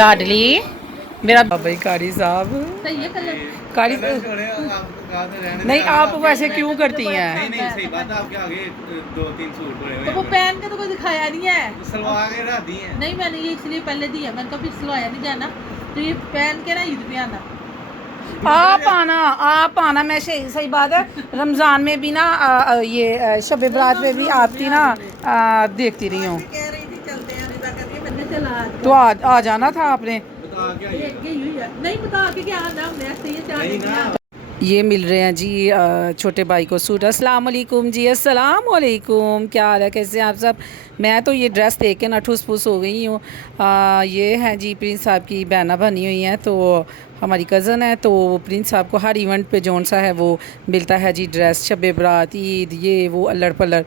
लाडली मेरा भाई कारी साहब। कारी नहीं, आप वैसे क्यों करती हैं? नहीं सही बात है, आपके आगे दो तीन सूट पड़े हुए तो वो पहन के तो कोई दिखाया नहीं है, सलवा के रख दी है। नहीं मैंने ये इसलिए पहले दिया, मैंने कभी सिलवाया नहीं जाना, तो ये पहन के ना ईद पे आना। आप आना मैं सही बात है। रमज़ान में भी ना ये शब बरात में भी आपकी ना देखती रही हूँ, तो आ जाना था आपने। बता क्या नहीं बता के क्या आना हमने ऐसे ही चार ये मिल रहे हैं जी छोटे भाई को सूट। अस्सलाम वालेकुम जी, अस्सलाम वालेकुम, क्या हाल है, कैसे हैं आप सब? मैं तो ये ड्रेस देख के ना ठूस फूस हो गई हूँ। ये है जी प्रिंस साहब की बहना बनी हुई हैं, तो हमारी कज़न है, तो प्रिंस साहब को हर इवेंट पे जौन सा है वो मिलता है जी ड्रेस, शब बरात, ईद, ये वो अल्लड़ पल्लड़।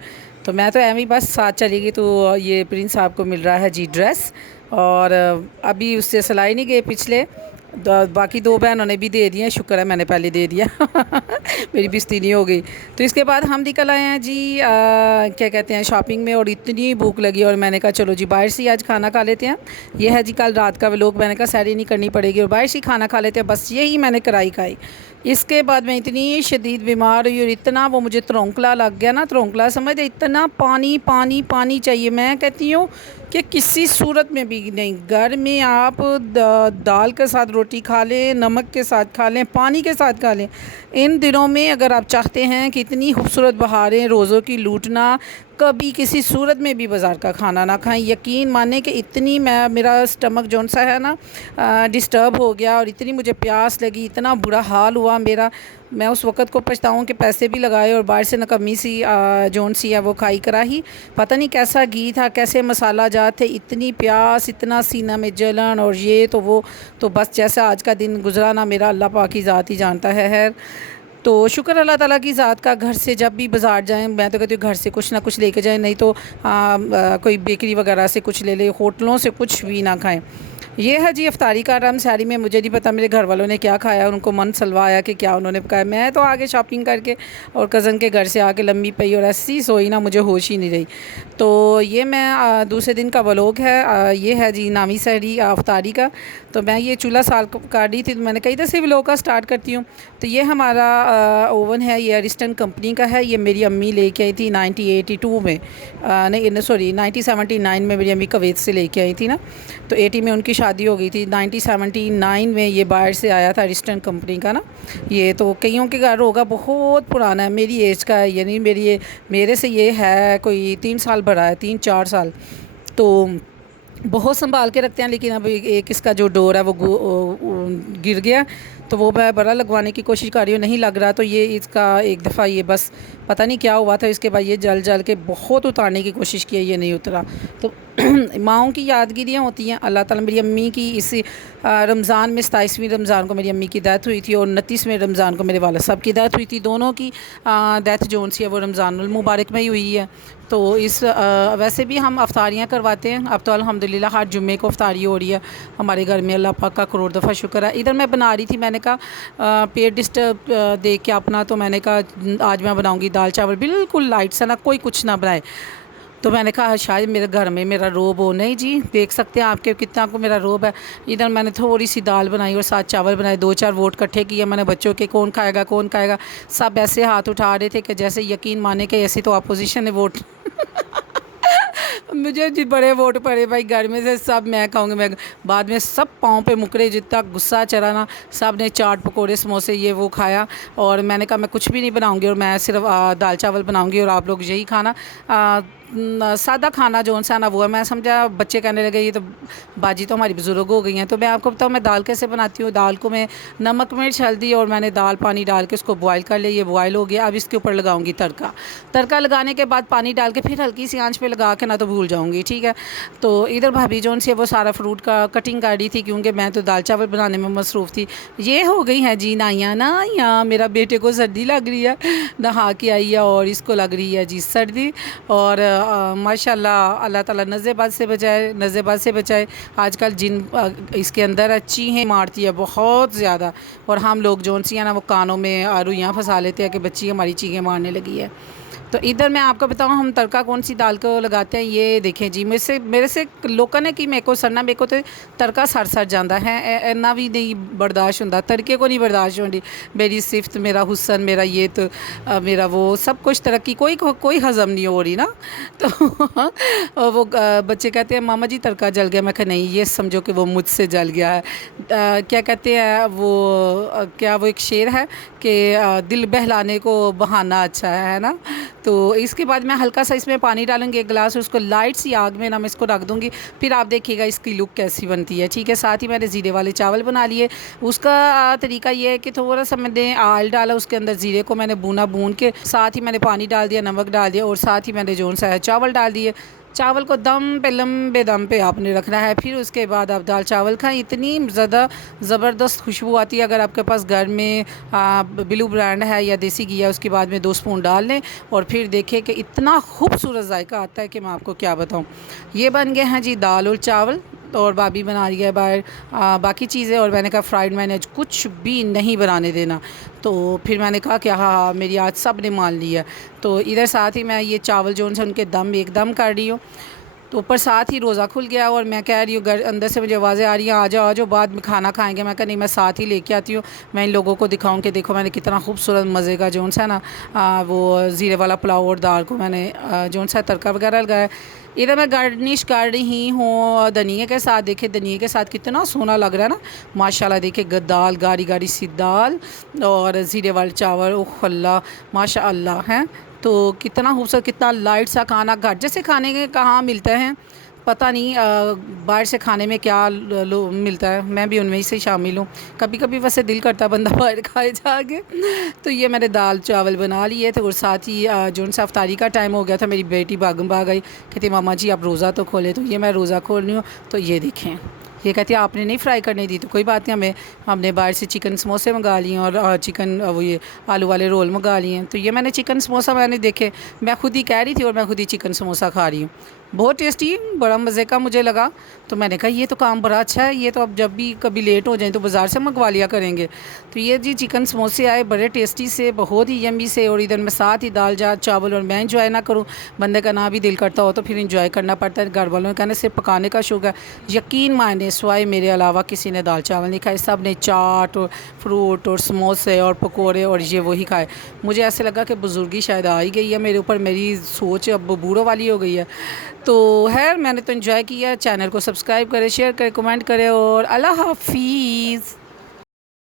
तो मैं तो एम ही बस साथ चली गई, तो ये प्रिंस साहब को मिल रहा है जी ड्रेस। और अभी उससे सिलाई नहीं गए पिछले, बाकी दो बहनों ने भी दे दिए, शुक्र है मैंने पहले दे दिया मेरी बेइज्जती नहीं हो गई। तो इसके बाद हम निकल आए हैं जी क्या कहते हैं शॉपिंग में, और इतनी भूख लगी और मैंने कहा चलो जी बाहर से आज खाना खा लेते हैं। ये है जी कल रात का व्लॉग, मैंने कहा सैरी नहीं करनी पड़ेगी और बाहर से खाना खा लेते हैं, बस यही मैंने कराई खाई। इसके बाद मैं इतनी शदीद बीमार हुई और इतना वो मुझे त्रोंकला लग गया ना, त्रोंकला समझ, इतना पानी पानी पानी चाहिए। मैं कहती हूँ कि किसी सूरत में भी नहीं, घर में आप दाल के साथ रोटी खा लें, नमक के साथ खा लें, पानी के साथ खा लें। इन दिनों में अगर आप चाहते हैं कि इतनी खूबसूरत बहारें रोज़ों की लूटना, कभी किसी सूरत में भी बाज़ार का खाना ना खाएं। यकीन माने कि इतनी मेरा स्टमक जौन सा है ना डिस्टर्ब हो गया, और इतनी मुझे प्यास लगी, इतना बुरा हाल हुआ मेरा। मैं उस वक़्त को पछताऊँ कि पैसे भी लगाए और बाहर से नकम्मी सी जौन सी है वो खाई कराही। पता नहीं कैसा घी था, कैसे मसाला जात थे, इतनी प्यास, इतना सीना में जलन और ये तो वो, तो बस जैसा आज का दिन गुजरा ना मेरा, अल्लाह पाक की ज़ात ही जानता है। खैर, तो शुक्र अल्लाह ताला की ज़ात का, घर से जब भी बाज़ार जाएं, मैं तो कहती हूँ घर से कुछ ना कुछ लेके जाएं, नहीं तो कोई बेकरी वगैरह से कुछ ले ले, होटलों से कुछ भी ना खाएं। ये है जी अफ्तारी का रम सारी में, मुझे नहीं पता मेरे घर वालों ने क्या खाया, उनको मन सलवाया कि क्या उन्होंने पकाया। मैं तो आगे शॉपिंग करके और कज़न के घर से आके लंबी पई और ऐसी सोई ना, मुझे होश ही नहीं रही। तो ये मैं दूसरे दिन का व्लॉग है, ये है जी नामी सहरी अफ्तारी का। तो मैं ये चूल्हा साल काट रही थी, तो मैंने कई दफ़े व्लॉग का स्टार्ट करती हूँ। तो ये हमारा ओवन है, ये अरिस्टन कंपनी का है, ये मेरी अम्मी लेके आई थी 1982 में, नहीं सॉरी 1979 में मेरी अम्मी कुवैत से लेके आई थी ना, तो 80 में उनकी शादी हो गई थी। 1979 में ये बाहर से आया था अरिस्टन कंपनी का ना। ये तो कईयों के घर होगा, बहुत पुराना है, मेरी एज का है, यानी मेरे से ये है कोई 3 साल बड़ा है, 3-4 साल। तो बहुत संभाल के रखते हैं, लेकिन अब एक इसका जो डोर है वो गिर गया, तो वो मैं बड़ा लगवाने की कोशिश कर रही हूँ, नहीं लग रहा। तो ये इसका एक दफ़ा ये बस पता नहीं क्या हुआ था, इसके बाद ये जल जल के बहुत उतारने की कोशिश की, ये नहीं उतरा। तो माओं की यादगिरियाँ होती हैं। अल्लाह ताला, मेरी अम्मी की इस रमज़ान में 27वीं रमज़ान को मेरी अम्मी की डेथ हुई थी, और 29वें रमज़ान को मेरे वालिद साहब की डेथ हुई थी। दोनों की डेथ जोन सी है वो रमज़ानुल मुबारक में ही हुई है। तो इस वैसे भी हम अफ्तारियाँ करवाते हैं, अब तो अल्हम्दुलिल्लाह हर जुम्मे को अफ्तारी हो रही है हमारे घर में, अल्लाह पाक का करोड़ दफ़ा शुक्र है। इधर मैं बना रही थी, मैंने कहा पेट डिस्टर्ब देख के अपना, तो मैंने कहा आज मैं बनाऊँगी दाल चावल बिल्कुल लाइट सा, ना कोई कुछ ना बनाए। तो मैंने कहा शायद मेरे घर में मेरा रोब हो। नहीं जी, देख सकते हैं आपके कितना को मेरा रोब है। इधर मैंने थोड़ी सी दाल बनाई और साथ चावल बनाए, 2-4 वोट इकट्ठे किए मैंने बच्चों के, कौन खाएगा कौन खाएगा। सब ऐसे हाथ उठा रहे थे कि जैसे यकीन माने कि ऐसे तो अपोजिशन है वोट मुझे जी बड़े वोट पड़े भाई, घर में से सब मैं खाऊंगी। मैं बाद में सब पाँव पे मुकरे, जितना गुस्सा चढ़ा ना, सब ने चाट पकोड़े समोसे ये वो खाया, और मैंने कहा मैं कुछ भी नहीं बनाऊंगी और मैं सिर्फ दाल चावल बनाऊंगी और आप लोग यही खाना। सादा खाना जो सा ना वो है। मैं समझा बच्चे कहने लगे ये तो बाजी तो हमारी बुज़ुर्ग हो गई हैं। तो मैं आपको बताऊँ मैं दाल कैसे बनाती हूँ। दाल को मैं नमक मिर्च हल्दी और मैंने दाल पानी डाल के उसको बॉयल कर लिया, ये बॉयल हो गया। अब इसके ऊपर लगाऊंगी तड़का। तड़का लगाने के बाद पानी डाल के फिर हल्की सी आंच पे लगा के, ना तो भूल जाऊँगी, ठीक है। तो इधर भाभी जोन सी वो सारा फ्रूट का कटिंग कर रही थी, क्योंकि मैं तो दाल चावल बनाने में मसरूफ़ थी। ये हो गई है जी नाइया नाइया, मेरा बेटे को सर्दी लग रही है, नहा के आई है और इसको लग रही है जी सर्दी। और माशाल्लाह अल्लाह ताला नज़ेबाज से बचाए, नज़ेबाज से बचाए। आजकल जिन इसके अंदर चीहें मारती है बहुत ज़्यादा, और हम लोग जोन सी है ना वो कानों में रुइयाँ फंसा लेते हैं कि बच्ची हमारी चीखें मारने लगी है। तो इधर मैं आपको बताऊं हम तड़का कौन सी दाल को लगाते हैं। ये देखें जी, मेरे से लोगों ने कि मेरे को सरना, मेरे को तो तड़का सड़ जाता है, इन्ना भी नहीं बर्दाश्त होता, तड़के को नहीं बर्दाश्त होती। मेरी सिफ्त, मेरा हुसन, मेरा ये तो मेरा वो सब कुछ तरक्की, कोई हज़म नहीं हो रही ना। तो वो बच्चे कहते हैं मामा जी तड़का जल गया। मैं कहा नहीं, ये समझो कि वो मुझसे जल गया है। क्या कहते हैं वो, क्या वो एक शेर है कि दिल बहलाने को बहाना अच्छा है ना। तो इसके बाद मैं हल्का सा इसमें पानी डालूंगी, एक गिलास, उसको लाइट सी आग में ना मैं इसको रख दूंगी, फिर आप देखिएगा इसकी लुक कैसी बनती है। ठीक है, साथ ही मैंने ज़ीरे वाले चावल बना लिए। उसका तरीका ये है कि थोड़ा सा मैंने आयल डाला, उसके अंदर ज़ीरे को मैंने भून के, साथ ही मैंने पानी डाल दिया, नमक डाल दिया, और साथ ही मैंने जो सा है चावल डाल दिए। चावल को दम पे, लंबे दम पे आपने रखना है। फिर उसके बाद आप दाल चावल खाएं, इतनी ज़्यादा ज़बरदस्त खुशबू आती है। अगर आपके पास घर में बिलू ब्रांड है या देसी घी है, उसके बाद में 2 स्पून डाल लें और फिर देखें कि इतना खूबसूरत जायका आता है कि मैं आपको क्या बताऊं। ये बन गए हैं जी दाल और चावल, और भाभी बना रही है बाहर बाकी चीज़ें, और मैंने कहा फ्राइड मैंने कुछ भी नहीं बनाने देना। तो फिर मैंने कहा कि हाँ मेरी आज सब ने मान ली है। तो इधर साथ ही मैं ये चावल जो उनसे उनके दम एकदम कर रही हूँ। तो ऊपर साथ ही रोज़ा खुल गया, और मैं कह रही हूँ घर अंदर से मुझे आवाज़ें आ रही हैं, आ जाओ बाद में खाना खाएंगे। मैं कहा नहीं, मैं साथ ही लेके आती हूँ, मैं इन लोगों को दिखाऊँ कि देखो मैंने कितना खूबसूरत मज़े का जो सा ना वो ज़ीरे वाला पुलाव और दाल को मैंने जो सा तड़का वगैरह लगाया। इधर मैं गार्निश कर रही हूँ धनिया के साथ। देखे धनिया के साथ कितना सोना लग रहा है ना, माशाल्लाह। देखे दाल, गाढ़ी गाढ़ी सी दाल और ज़ीरे वाले चावल, ओह अल्लाह माशाल्लाह है। तो कितना खूबसूरत, कितना लाइट सा खाना, घर जैसे खाने के कहाँ मिलते हैं पता नहीं। बाहर से खाने में क्या मिलता है, मैं भी उनमें से शामिल हूँ। कभी कभी वैसे दिल करता है बंदा बाहर खाए जाके। तो ये मैंने दाल चावल बना लिए थे, और साथ ही जो सा अफ्तारी का टाइम हो गया था, मेरी बेटी भागम भाग आई, कहती मामा जी आप रोज़ा तो खोले। तो ये मैं रोज़ा खोल रही हूँ। तो ये देखें, ये कहती है आपने नहीं फ्राई करने दी। तो कोई बात नहीं, हमने बाहर से चिकन समोसे मंगा लिए और चिकन वो ये आलू वाले रोल मंगा लिए हैं। तो ये मैंने चिकन समोसा, मैंने देखे, मैं खुद ही कह रही थी और मैं खुद ही चिकन समोसा खा रही हूँ। बहुत टेस्टी, बड़ा मज़े का मुझे लगा। तो मैंने कहा ये तो काम बड़ा अच्छा है, ये तो अब जब भी कभी लेट हो जाए तो बाज़ार से मंगवा लिया करेंगे। तो ये जी चिकन समोसे आए बड़े टेस्टी से, बहुत ही यम्मी से। और इधर मैं साथ ही दाल चावल, और मैं इंजॉय ना करूँ, बंदे का ना भी दिल करता हो तो फिर इंजॉय करना पड़ता है। घर वालों ने कहने सिर्फ पकाने का शौक है, यकीन माने स्वाए मेरे अलावा किसी ने दाल चावल नहीं खाए। सब ने चाट और फ्रूट और समोसे और पकौड़े और ये वही खाए। मुझे ऐसे लगा कि बुजुर्गी शायद आ ही गई है मेरे ऊपर, मेरी सोच अब बूढ़ों वाली हो गई है। तो है, मैंने तो एंजॉय किया। चैनल को सब्सक्राइब करें, शेयर करें, कमेंट करें, और अल्लाह हाफिज़।